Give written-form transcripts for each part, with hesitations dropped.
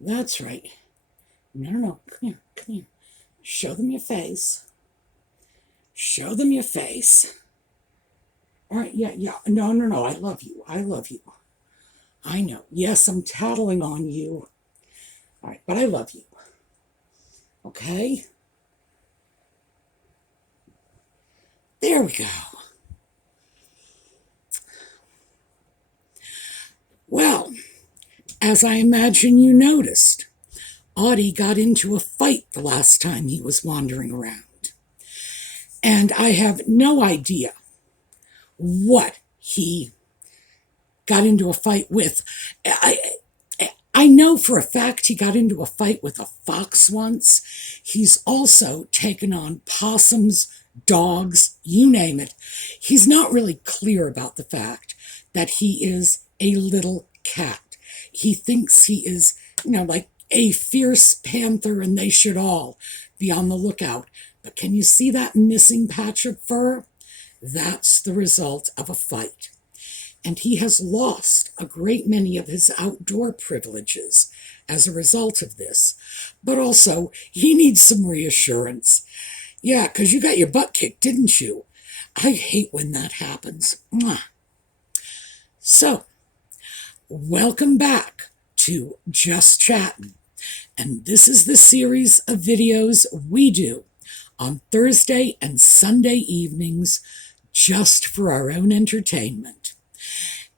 That's right. No, no, no. Come here. Come here. Show them your face. Show them your face. All right. Yeah, yeah. No, no, no. I love you. I love you. I know. Yes, I'm tattling on you. All right, but I love you. Okay? There we go. Well, as I imagine you noticed, Audie got into a fight the last time he was wandering around. And I have no idea what he got into a fight with. I know for a fact he got into a fight with a fox once. He's also taken on possums, dogs, you name it. He's not really clear about the fact that he is a little cat. He thinks he is, like a fierce panther and they should all be on the lookout. But can you see that missing patch of fur? That's the result of a fight. And he has lost a great many of his outdoor privileges as a result of this. But also, he needs some reassurance. Yeah, because you got your butt kicked, didn't you? I hate when that happens. Mwah. So, welcome back to Just Chattin'. And this is the series of videos we do on Thursday and Sunday evenings just for our own entertainment.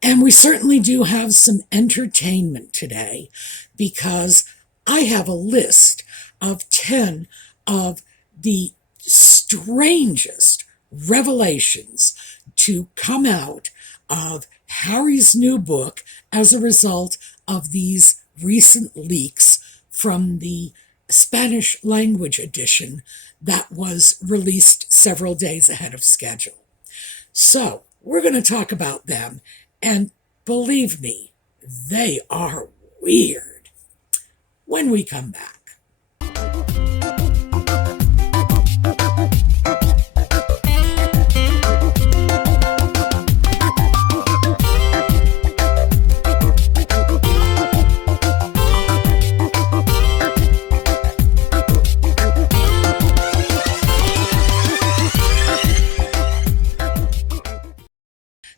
And we certainly do have some entertainment today because I have a list of 10 of the strangest revelations to come out of Harry's new book as a result of these recent leaks from the Spanish language edition that was released several days ahead of schedule. So we're going to talk about them, and believe me, they are weird when we come back.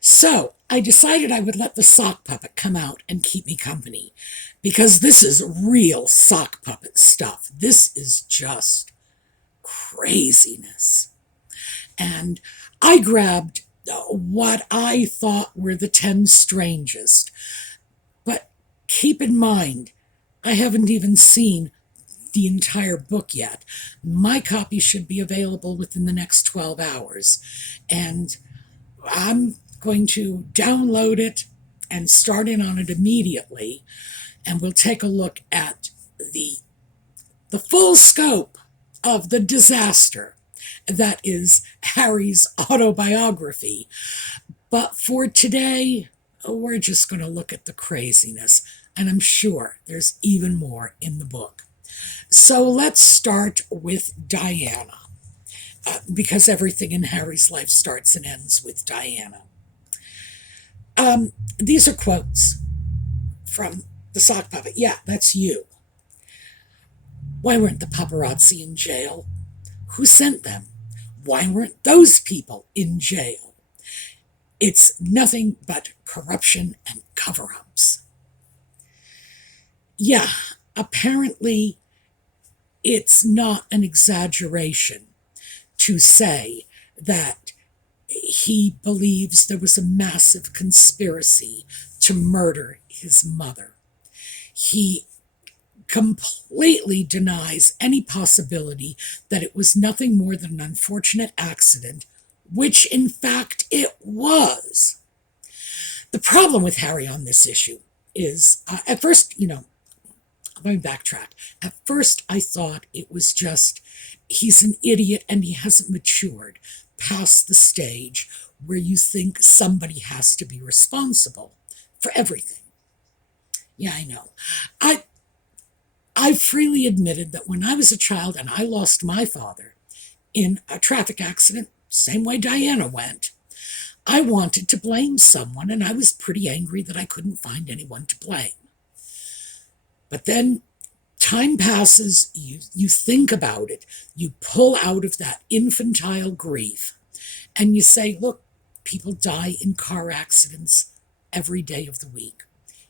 So I decided I would let the sock puppet come out and keep me company because this is real sock puppet stuff. This is just craziness. And I grabbed what I thought were the 10 strangest. But keep in mind, I haven't even seen the entire book yet. My copy should be available within the next 12 hours. And I'm going to download it and start in on it immediately, and we'll take a look at the full scope of the disaster that is Harry's autobiography. But for today, we're just going to look at the craziness, and I'm sure there's even more in the book. So let's start with Diana, because everything in Harry's life starts and ends with Diana. These are quotes from the sock puppet. Yeah, that's you. Why weren't the paparazzi in jail? Who sent them? Why weren't those people in jail? It's nothing but corruption and cover-ups. Yeah, apparently it's not an exaggeration to say that he believes there was a massive conspiracy to murder his mother. He completely denies any possibility that it was nothing more than an unfortunate accident, which in fact it was. The problem with Harry on this issue is, at first, let me backtrack. At first, I thought it was just, he's an idiot and he hasn't matured past the stage where you think somebody has to be responsible for everything. Yeah, I know. I freely admitted that when I was a child and I lost my father in a traffic accident, same way Diana went, I wanted to blame someone, and I was pretty angry that I couldn't find anyone to blame. But then time passes, you think about it, you pull out of that infantile grief, and you say, look, people die in car accidents every day of the week.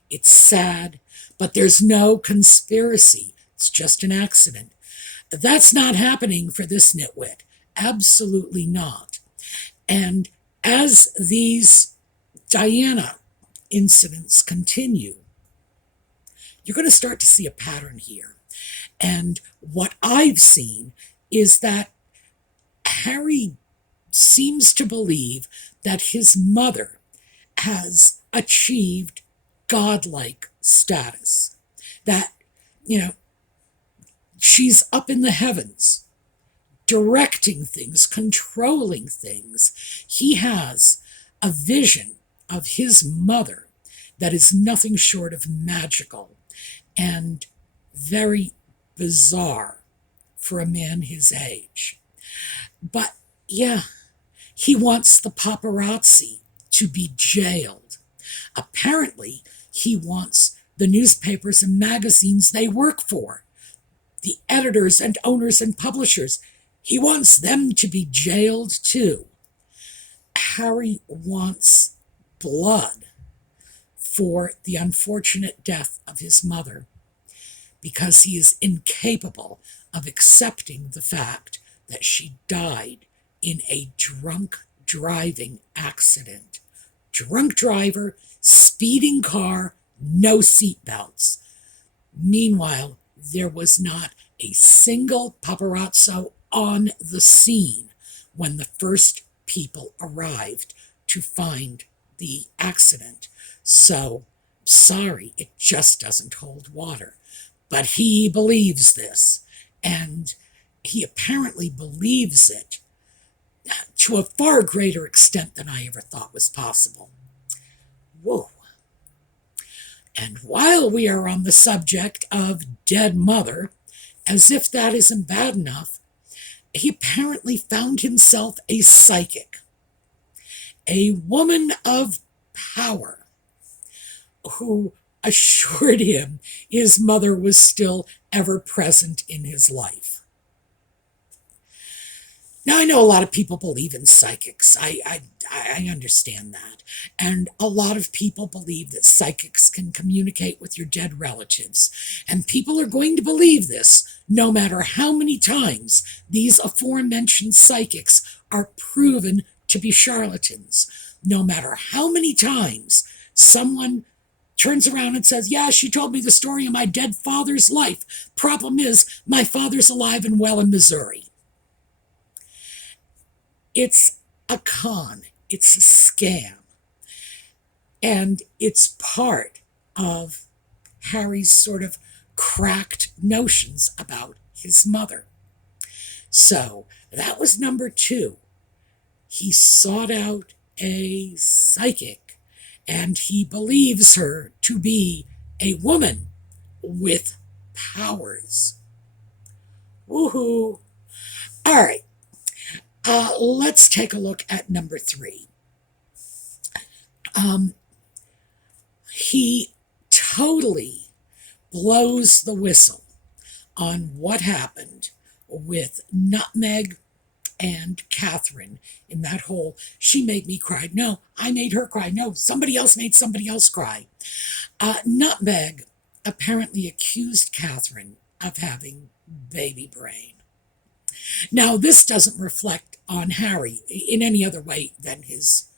It's sad, but there's no conspiracy. It's just an accident. That's not happening for this nitwit. Absolutely not. And as these Diana incidents continue, you're going to start to see a pattern here. And what I've seen is that Harry seems to believe that his mother has achieved godlike status. That, she's up in the heavens, directing things, controlling things. He has a vision of his mother that is nothing short of magical and very bizarre for a man his age. But yeah, he wants the paparazzi to be jailed. Apparently, he wants the newspapers and magazines they work for, the editors and owners and publishers, he wants them to be jailed too. Harry wants blood for the unfortunate death of his mother because he is incapable of accepting the fact that she died in a drunk driving accident. Drunk driver, speeding car, no seatbelts. Meanwhile, there was not a single paparazzo on the scene when the first people arrived to find the accident. So, sorry, it just doesn't hold water. But he believes this, and he apparently believes it to a far greater extent than I ever thought was possible. Whoa. And while we are on the subject of dead mother, as if that isn't bad enough, he apparently found himself a psychic, a woman of power, who assured him his mother was still ever present in his life. Now, I know a lot of people believe in psychics. I understand that. And a lot of people believe that psychics can communicate with your dead relatives. And people are going to believe this no matter how many times these aforementioned psychics are proven to be charlatans. No matter how many times someone turns around and says, yeah, she told me the story of my dead father's life. Problem is, my father's alive and well in Missouri. It's a con. It's a scam. And it's part of Harry's sort of cracked notions about his mother. So that was number 2. He sought out a psychic, and he believes her to be a woman with powers. Woohoo! All right. Let's take a look at number 3. He totally blows the whistle on what happened with Nutmeg and Catherine in that whole, she made me cry. No, I made her cry. No, somebody else made somebody else cry. Nutmeg apparently accused Catherine of having baby brain. Now, this doesn't reflect on Harry in any other way than his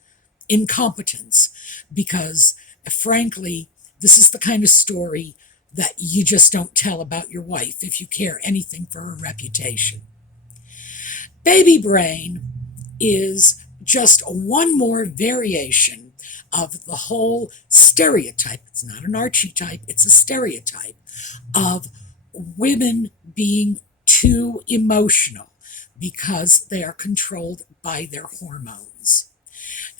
incompetence, because, frankly, this is the kind of story that you just don't tell about your wife if you care anything for her reputation. Baby brain is just one more variation of the whole stereotype. It's not an archetype, it's a stereotype of women being too emotional because they are controlled by their hormones.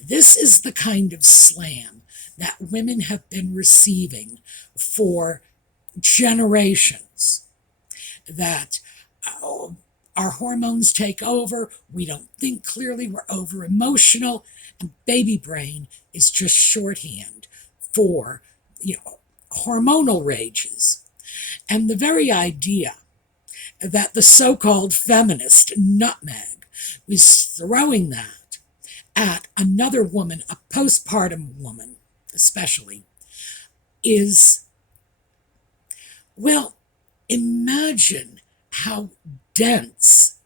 This is the kind of slam that women have been receiving for generations, that our hormones take over, we don't think clearly, we're over emotional, and baby brain is just shorthand for hormonal rages. And the very idea that the so-called feminist Nutmeg was throwing that at another woman, a postpartum woman especially, is, well, imagine how dense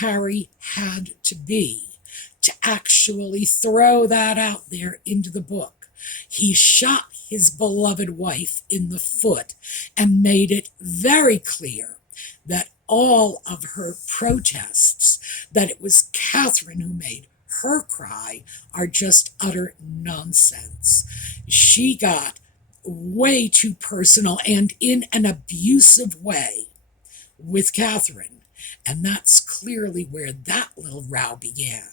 Harry had to be to actually throw that out there into the book. He shot his beloved wife in the foot and made it very clear that all of her protests, that it was Catherine who made her cry, are just utter nonsense. She got way too personal and in an abusive way with Catherine, and that's clearly where that little row began.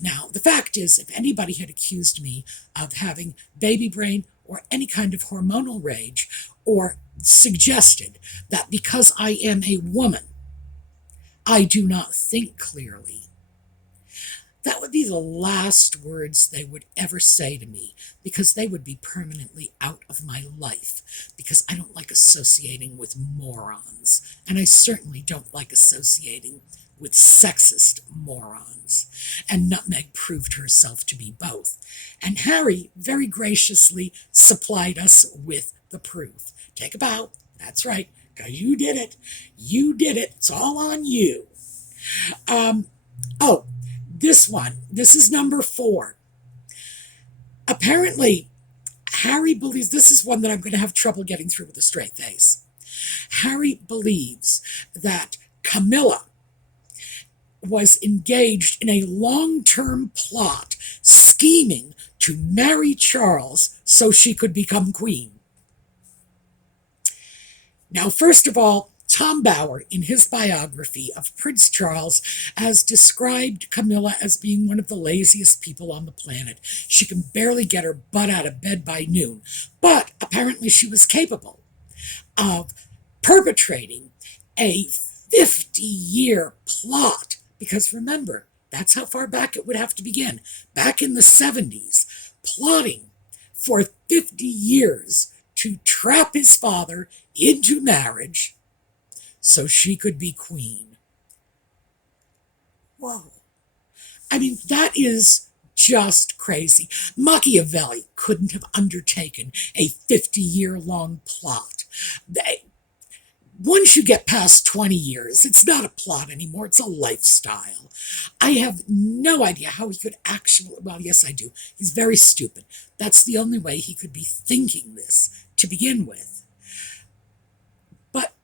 Now, the fact is, if anybody had accused me of having baby brain or any kind of hormonal rage, or suggested that because I am a woman, I do not think clearly, that would be the last words they would ever say to me, because they would be permanently out of my life, because I don't like associating with morons, and I certainly don't like associating with sexist morons. And Nutmeg proved herself to be both. And Harry very graciously supplied us with the proof. Take a bow. That's right, because you did it. You did it. It's all on you. This one. This is number 4. Apparently, Harry believes, this is one that I'm going to have trouble getting through with a straight face. Harry believes that Camilla was engaged in a long-term plot, scheming to marry Charles so she could become queen. Now, first of all, Tom Bower, in his biography of Prince Charles, has described Camilla as being one of the laziest people on the planet. She can barely get her butt out of bed by noon. But apparently she was capable of perpetrating a 50-year plot. Because remember, that's how far back it would have to begin. Back in the 70s, plotting for 50 years to trap his father into marriage so she could be queen. Whoa. I mean, that is just crazy. Machiavelli couldn't have undertaken a 50-year-long plot. Once you get past 20 years, it's not a plot anymore, it's a lifestyle. I have no idea how he could actually, well, yes, I do. He's very stupid. That's the only way he could be thinking this to begin with. But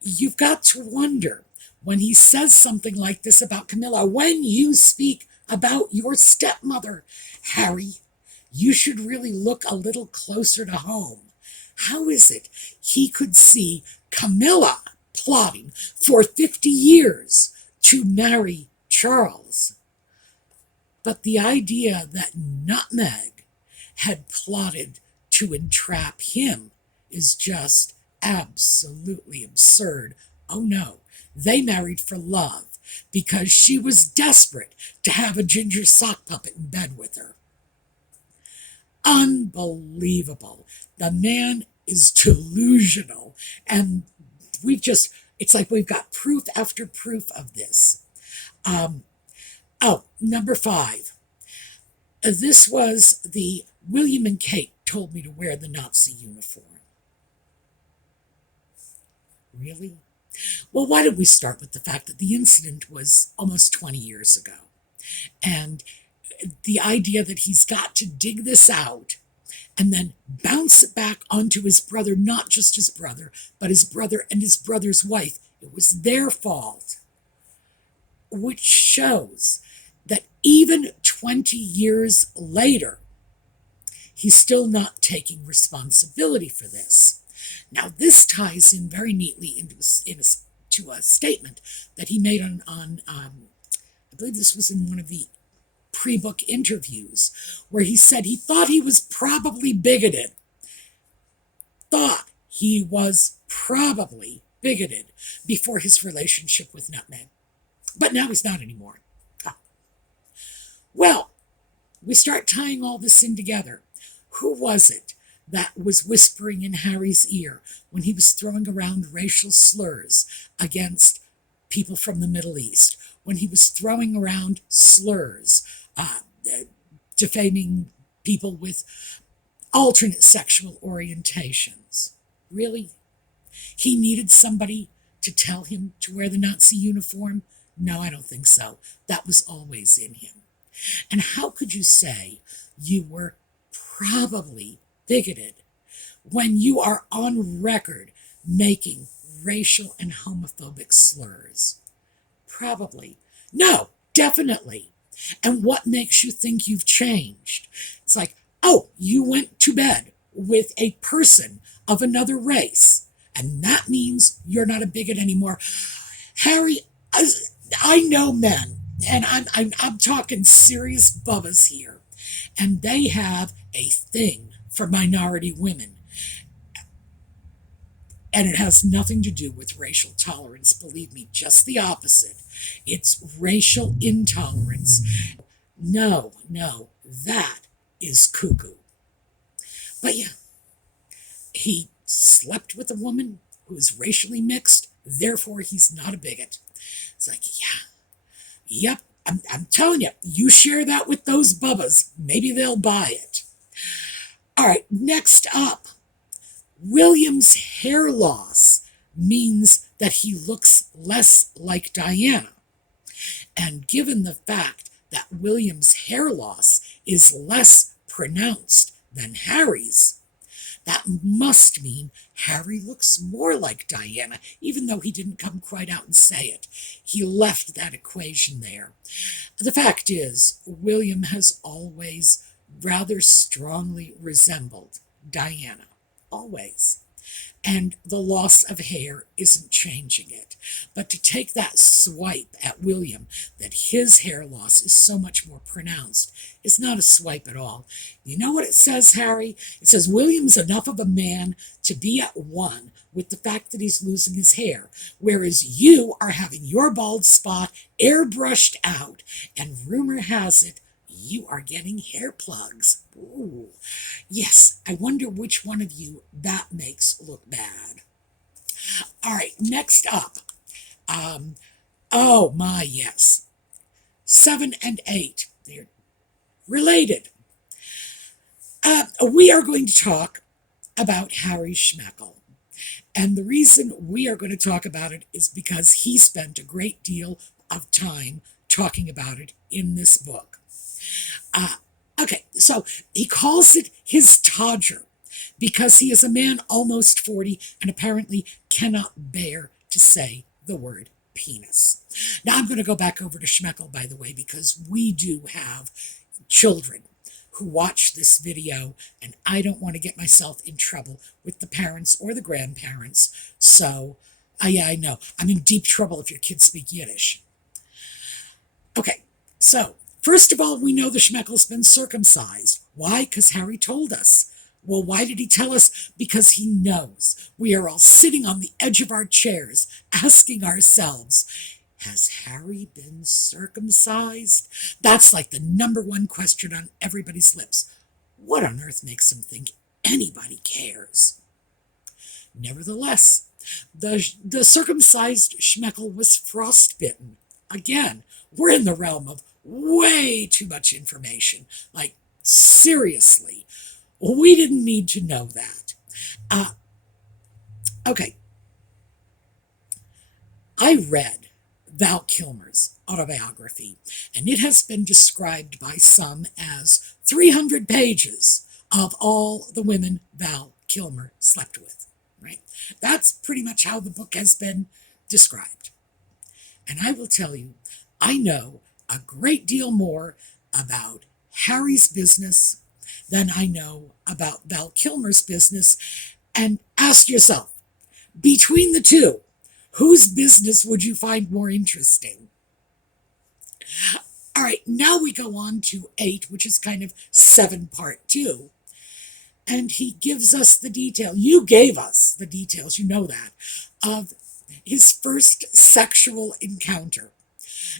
you've got to wonder, when he says something like this about Camilla, when you speak about your stepmother, Harry, you should really look a little closer to home. How is it he could see Camilla plotting for 50 years to marry Charles? But the idea that Nutmeg had plotted to entrap him is just absolutely absurd. Oh no, they married for love because she was desperate to have a ginger sock puppet in bed with her. Unbelievable. The man is delusional. And it's like we've got proof after proof of this. Number 5. This was the William and Kate told me to wear the Nazi uniform. Really? Well, why don't we start with the fact that the incident was almost 20 years ago. And the idea that he's got to dig this out and then bounce it back onto his brother, not just his brother, but his brother and his brother's wife. It was their fault, which shows that even 20 years later, he's still not taking responsibility for this. Now, this ties in very neatly into a statement that he made on I believe this was in one of the pre-book interviews, where he said he thought he was probably bigoted. Before his relationship with Nutmeg. But now he's not anymore. Well, we start tying all this in together. Who was it that was whispering in Harry's ear when he was throwing around racial slurs against people from the Middle East, when he was throwing around slurs, defaming people with alternate sexual orientations. Really? He needed somebody to tell him to wear the Nazi uniform? No, I don't think so. That was always in him. And how could you say you were probably bigoted when you are on record making racial and homophobic slurs? Probably. No, definitely. And what makes you think you've changed? It's like, oh, you went to bed with a person of another race, and that means you're not a bigot anymore. Harry, I know men, and I'm talking serious bubbas here, and they have a thing for minority women. And it has nothing to do with racial tolerance, believe me, just the opposite. It's racial intolerance. No, that is cuckoo. But yeah, he slept with a woman who is racially mixed, therefore he's not a bigot. It's like, yep, I'm telling you, you share that with those bubbas, maybe they'll buy it. All right, next up, William's hair loss means that he looks less like Diana. And given the fact that William's hair loss is less pronounced than Harry's, that must mean Harry looks more like Diana, even though he didn't come quite out and say it. He left that equation there. The fact is, William has always rather strongly resembled Diana. Always. And the loss of hair isn't changing it. But to take that swipe at William, that his hair loss is so much more pronounced, is not a swipe at all. You know what it says, Harry? It says William's enough of a man to be at one with the fact that he's losing his hair, whereas you are having your bald spot airbrushed out, and rumor has it you are getting hair plugs. Ooh. Yes, I wonder which one of you that makes look bad. All right, next up. Oh my, yes. 7 and 8. They're related. We are going to talk about Harry Schmeckle. And the reason we are going to talk about it is because he spent a great deal of time talking about it in this book. Okay, so he calls it his todger because he is a man almost 40 and apparently cannot bear to say the word penis. Now, I'm going to go back over to Schmeckle, by the way, because we do have children who watch this video, and I don't want to get myself in trouble with the parents or the grandparents. So, yeah, I know. I'm in deep trouble if your kids speak Yiddish. Okay, so first of all, we know the Schmeckle's been circumcised. Why? Because Harry told us. Well, why did he tell us? Because he knows. We are all sitting on the edge of our chairs, asking ourselves, has Harry been circumcised? That's like the number one question on everybody's lips. What on earth makes them think anybody cares? Nevertheless, the circumcised Schmeckle was frostbitten. Again, we're in the realm of way too much information. Like, seriously, we didn't need to know that. Okay. I read Val Kilmer's autobiography, and it has been described by some as 300 pages of all the women Val Kilmer slept with, right? That's pretty much how the book has been described. And I will tell you, I know a great deal more about Harry's business than I know about Val Kilmer's business. And ask yourself, between the two, whose business would you find more interesting? All right, now we go on to 8, which is kind of 7 part 2. And he gives us the detail. You gave us the details, you know that, of his first sexual encounter.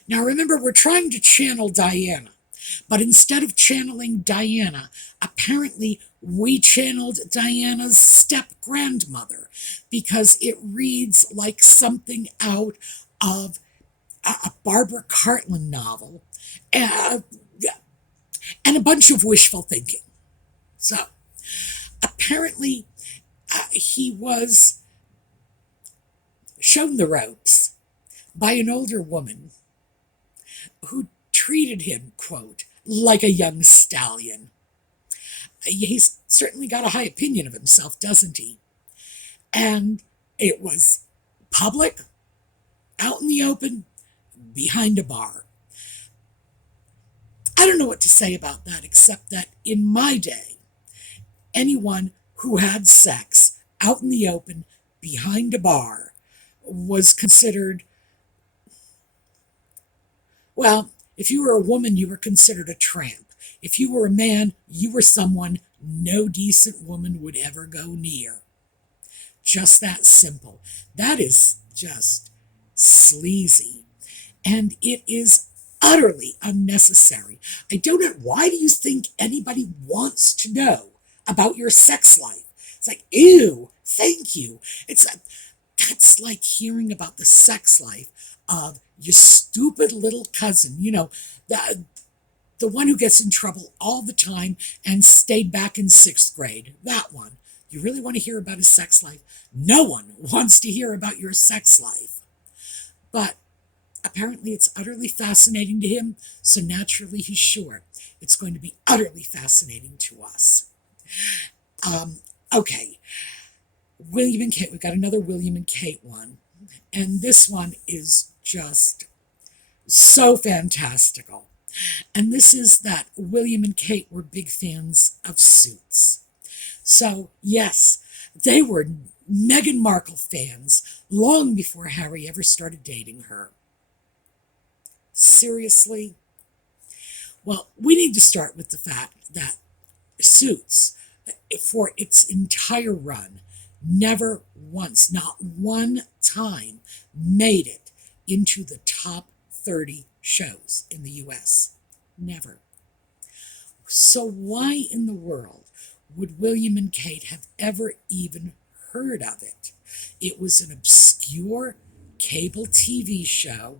Now remember, we're trying to channel Diana, but instead of channeling Diana, apparently we channeled Diana's step-grandmother because it reads like something out of a Barbara Cartland novel, uh, and a bunch of wishful thinking. So, apparently, he was shown the ropes by an older woman who treated him, quote, like a young stallion. He's certainly got a high opinion of himself, doesn't he? And it was public, out in the open, behind a bar. I don't know what to say about that, except that in my day, anyone who had sex out in the open, behind a bar, was considered, well, if you were a woman, you were considered a tramp. If you were a man, you were someone no decent woman would ever go near. Just that simple. That is just sleazy. And it is utterly unnecessary. I don't know. Why do you think anybody wants to know about your sex life? It's like, ew, thank you. That's like hearing about the sex life of your stupid little cousin, the one who gets in trouble all the time and stayed back in 6th grade. That one. You really want to hear about his sex life? No one wants to hear about your sex life. But apparently it's utterly fascinating to him, so naturally he's sure it's going to be utterly fascinating to us. Okay. William and Kate. We've got another William and Kate one. And this one is just so fantastical. And this is that William and Kate were big fans of Suits. So, yes, they were Meghan Markle fans long before Harry ever started dating her. Seriously? Well, we need to start with the fact that Suits, for its entire run, never once, not one time, made it into the top 30 shows in the US. Never. So why in the world would William and Kate have ever even heard of it? It was an obscure cable TV show.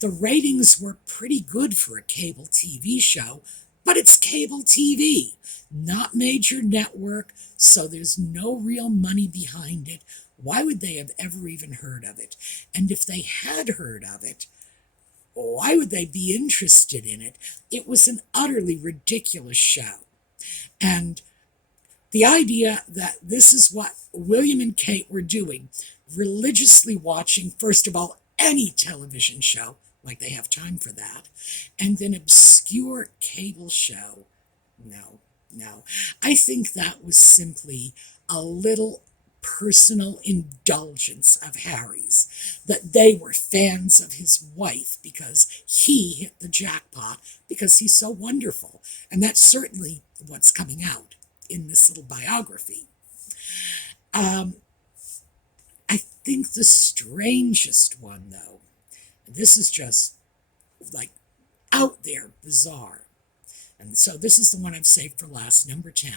The ratings were pretty good for a cable TV show, but it's cable TV, not major network, so there's no real money behind it. Why would they have ever even heard of it? And if they had heard of it, why would they be interested in it? It was an utterly ridiculous show. And the idea that this is what William and Kate were doing, religiously watching, first of all, any television show, like they have time for that, and an obscure cable show, no. I think that was simply a little personal indulgence of Harry's, that they were fans of his wife because he hit the jackpot, because he's so wonderful. And that's certainly what's coming out in this little biography. I think the strangest one, though, this is just like out there bizarre. And so this is the one I've saved for last, number 10.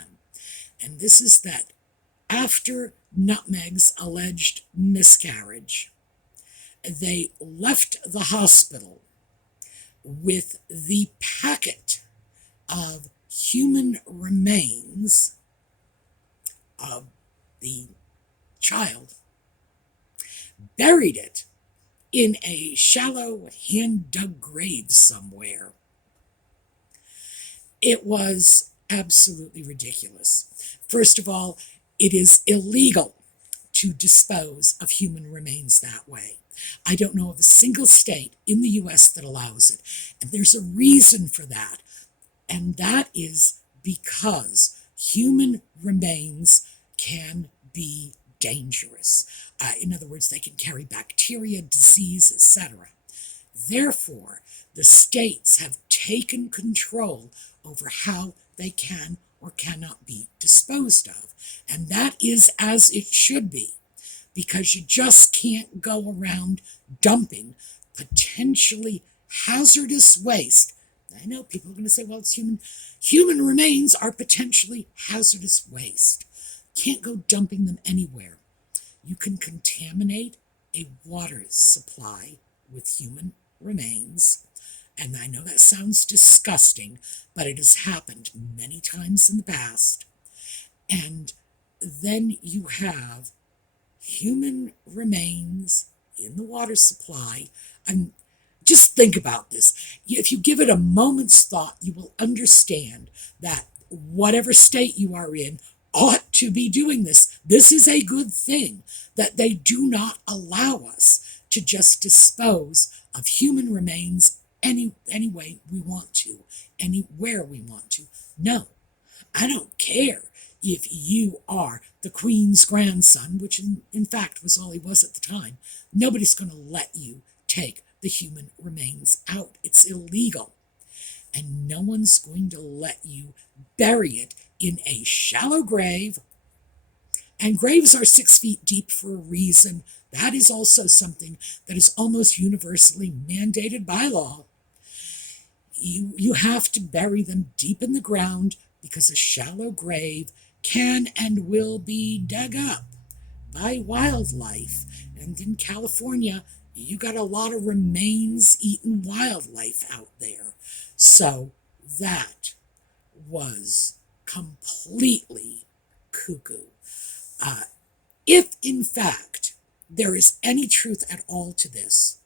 And this is that after Nutmeg's alleged miscarriage, they left the hospital with the packet of human remains of the child, buried it in a shallow, hand-dug grave somewhere. It was absolutely ridiculous. First of all, it is illegal to dispose of human remains that way. I don't know of a single state in the U.S. that allows it. And there's a reason for that. And that is because human remains can be dangerous. In other words, they can carry bacteria, disease, etc. Therefore, the states have taken control over how they can or cannot be disposed of. And that is as it should be, because you just can't go around dumping potentially hazardous waste. I know people are going to say, well, it's human. Human remains are potentially hazardous waste. Can't go dumping them anywhere. You can contaminate a water supply with human remains. And I know that sounds disgusting, but it has happened many times in the past. And then you have human remains in the water supply. And just think about this. If you give it a moment's thought, you will understand that whatever state you are in ought to be doing this. This is a good thing that they do not allow us to just dispose of human remains any way we want to, anywhere we want to. No, I don't care if you are the Queen's grandson, which in fact was all he was at the time. Nobody's going to let you take the human remains out. It's illegal. And no one's going to let you bury it in a shallow grave. And graves are 6 feet deep for a reason. That is also something that is almost universally mandated by law. You have to bury them deep in the ground because a shallow grave can and will be dug up by wildlife. And in California, you got a lot of remains-eating wildlife out there. So that was completely cuckoo. If, in fact, there is any truth at all to this,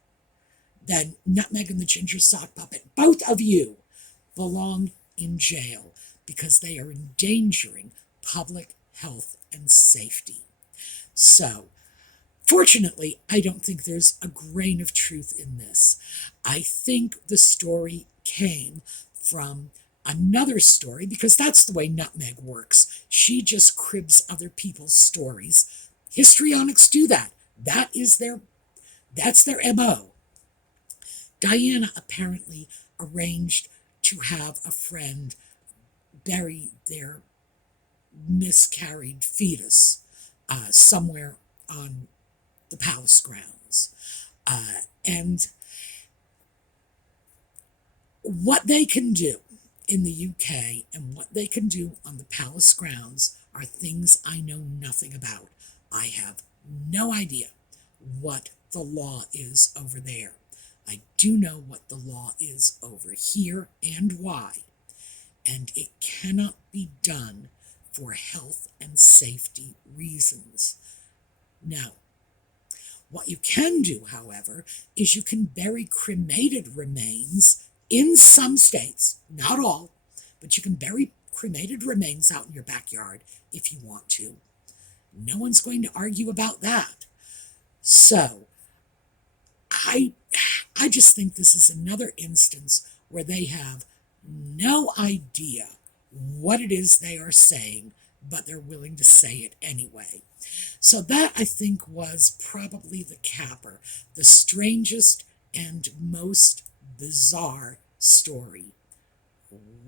then Nutmeg and the Ginger Sock Puppet, both of you, belong in jail because they are endangering public health and safety. So, fortunately, I don't think there's a grain of truth in this. I think the story came from another story, because that's the way Nutmeg works. She just cribs other people's stories. Histrionics do that. That's their MO. Diana apparently arranged to have a friend bury their miscarried fetus somewhere on the palace grounds. And what they can do in the UK and what they can do on the palace grounds are things I know nothing about. I have no idea what the law is over there. I do know what the law is over here and why. And it cannot be done for health and safety reasons. Now, what you can do, however, is you can bury cremated remains in some states, not all, but you can bury cremated remains out in your backyard if you want to. No one's going to argue about that. So, I just think this is another instance where they have no idea what it is they are saying, but they're willing to say it anyway. So that, I think, was probably the capper, the strangest and most bizarre story.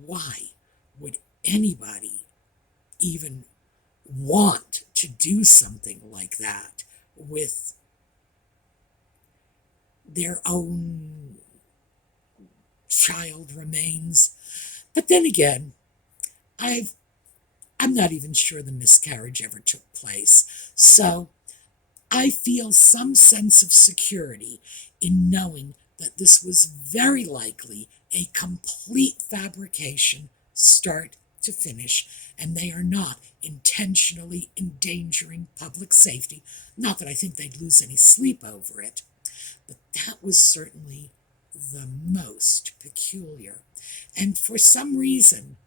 Why would anybody even want to do something like that with their own child remains? But then again, I'm not even sure the miscarriage ever took place. So I feel some sense of security in knowing that this was very likely a complete fabrication, start to finish, and they are not intentionally endangering public safety. Not that I think they'd lose any sleep over it, but that was certainly the most peculiar. And for some reason,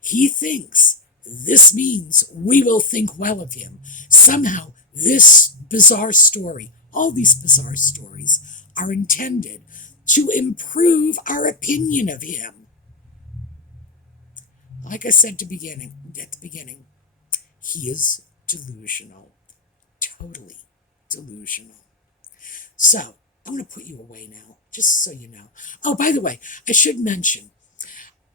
he thinks this means we will think well of him. Somehow, this bizarre story, all these bizarre stories, are intended to improve our opinion of him. Like I said at the beginning, he is delusional. Totally delusional. So, I'm going to put you away now, just so you know. Oh, by the way, I should mention,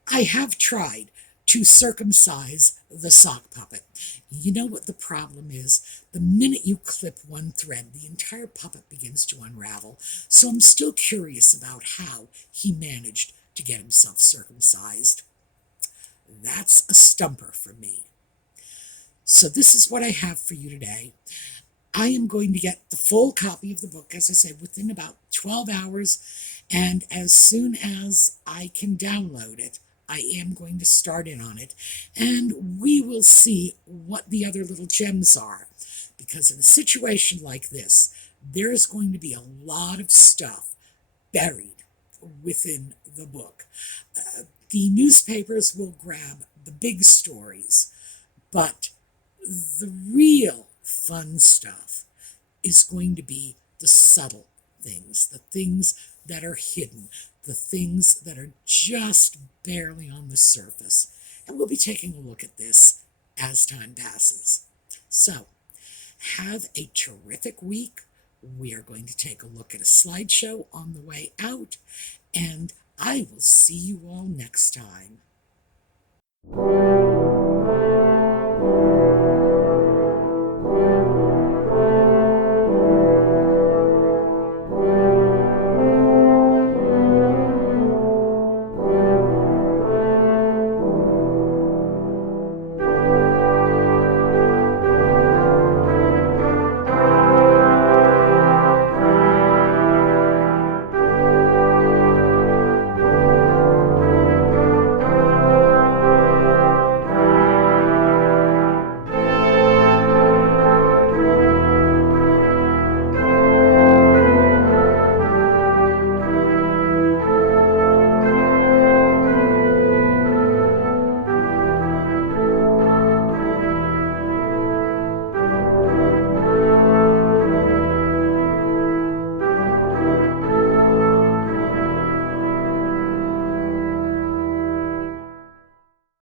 I have tried to circumcise the sock puppet. You know what the problem is? The minute you clip one thread, the entire puppet begins to unravel. So I'm still curious about how he managed to get himself circumcised. That's a stumper for me. So this is what I have for you today. I am going to get the full copy of the book, as I say, within about 12 hours. And as soon as I can download it, I am going to start in on it. And we will see what the other little gems are. Because in a situation like this, there is going to be a lot of stuff buried within the book. The newspapers will grab the big stories, but the real fun stuff is going to be the subtle things, the things that are hidden, the things that are just barely on the surface. And we'll be taking a look at this as time passes. So, have a terrific week. We are going to take a look at a slideshow on the way out, and I will see you all next time.